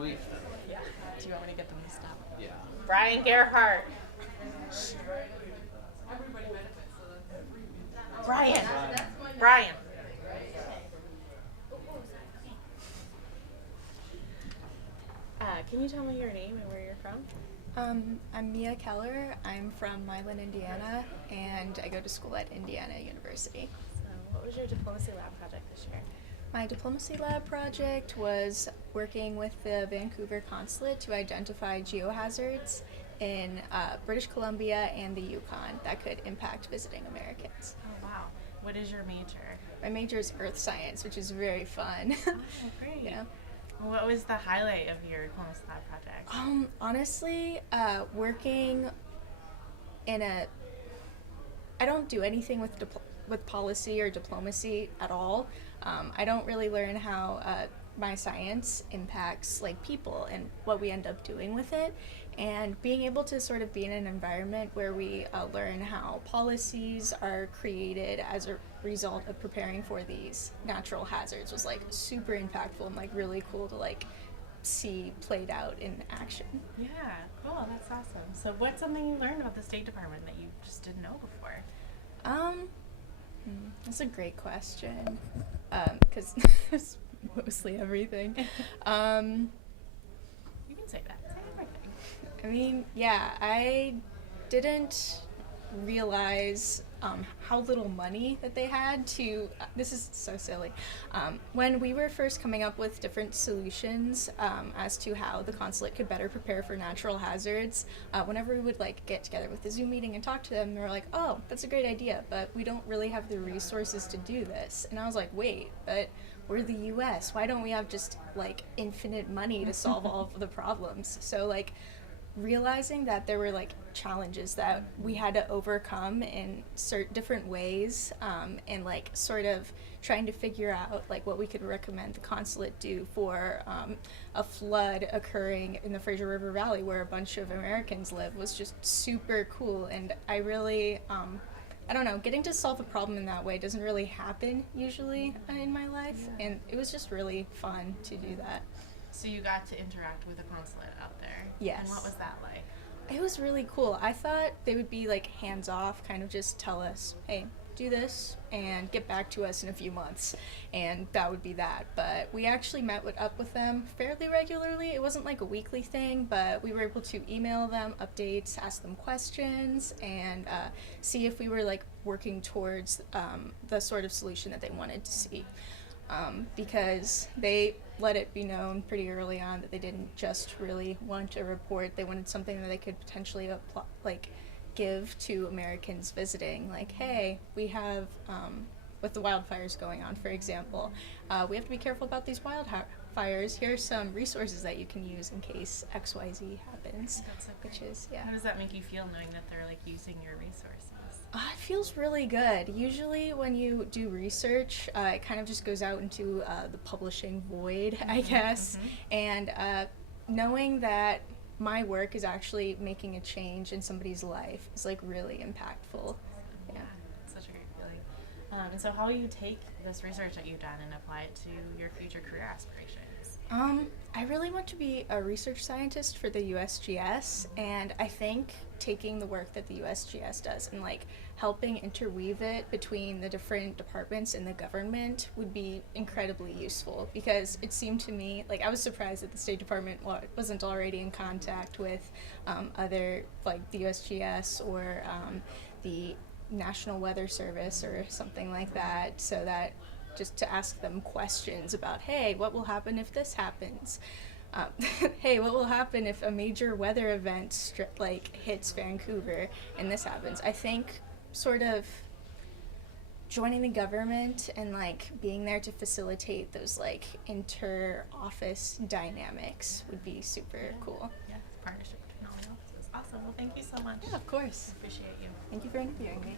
Sweet. Yeah. Do you want me to get them to stop? Yeah. Brian Gerhardt. Brian. Brian. Can you tell me your name and where you're from? I'm Mia Keller. I'm from Milan, Indiana, and I go to school at Indiana University. So, what was your diplomacy lab project this year? My diplomacy lab project was working with the Vancouver consulate to identify geohazards in British Columbia and the Yukon that could impact visiting Americans. Oh, wow. What is your major? My major is earth science, which is very fun. Oh, great. Yeah. What was the highlight of your diplomacy lab project? Honestly, working in I don't do anything with policy or diplomacy at all. I don't really learn how my science impacts like people and what we end up doing with it. And being able to sort of be in an environment where we learn how policies are created as a result of preparing for these natural hazards was like super impactful and like really cool to like see played out in action. Yeah, cool. That's awesome. So, what's something you learned about the State Department that you just didn't know before? That's a great question. Because it's mostly everything. You can say that. Say everything. I mean, yeah, I didn't realize how little money that they had to, this is so silly. When we were first coming up with different solutions as to how the consulate could better prepare for natural hazards, whenever we would like get together with the Zoom meeting and talk to them, they were like, oh, that's a great idea, but we don't really have the resources to do this. And I was like, wait, but we're the US. Why don't we have just like infinite money to solve all of the problems? So like realizing that there were like challenges that we had to overcome in different ways, and like sort of trying to figure out like what we could recommend the consulate do for a flood occurring in the Fraser River Valley where a bunch of Americans live was just super cool. And I really I don't know, getting to solve a problem in that way doesn't really happen usually in my life, and it was just really fun to do that. So, you got to interact with the consulate out there. Yes. And what was that like? It was really cool. I thought they would be like hands off, kind of just tell us, hey, do this and get back to us in a few months, and that would be that. But we actually met up with them fairly regularly. It wasn't like a weekly thing, but we were able to email them updates, ask them questions, and see if we were like working towards the sort of solution that they wanted to see. Because they let it be known pretty early on that they didn't just really want a report. They wanted something that they could potentially give to Americans visiting. Like, hey, we have, with the wildfires going on, for example, we have to be careful about these wildfires. Here are some resources that you can use in case XYZ happens. That's so great. Which is, yeah. How does that make you feel knowing that they're like using your resources? It feels really good. Usually when you do research, it kind of just goes out into the publishing void, I guess. And knowing that my work is actually making a change in somebody's life is like really impactful. Yeah. It's such a great feeling. And so how will you take this research that you've done and apply it to your future career aspirations? I really want to be a research scientist for the USGS, and I think taking the work that the USGS does and like helping interweave it between the different departments in the government would be incredibly useful, because it seemed to me like I was surprised that the State Department wasn't already in contact with other like the USGS or the National Weather Service or something like that, so that just to ask them questions about, hey, what will happen if this happens? Hey, what will happen if a major weather event hits Vancouver and this happens? I think sort of joining the government and like being there to facilitate those like inter-office dynamics would be super cool. Yeah, partnership between all the offices. Awesome. Well, thank you so much. Yeah, of course. Appreciate you. Thank you for interviewing me.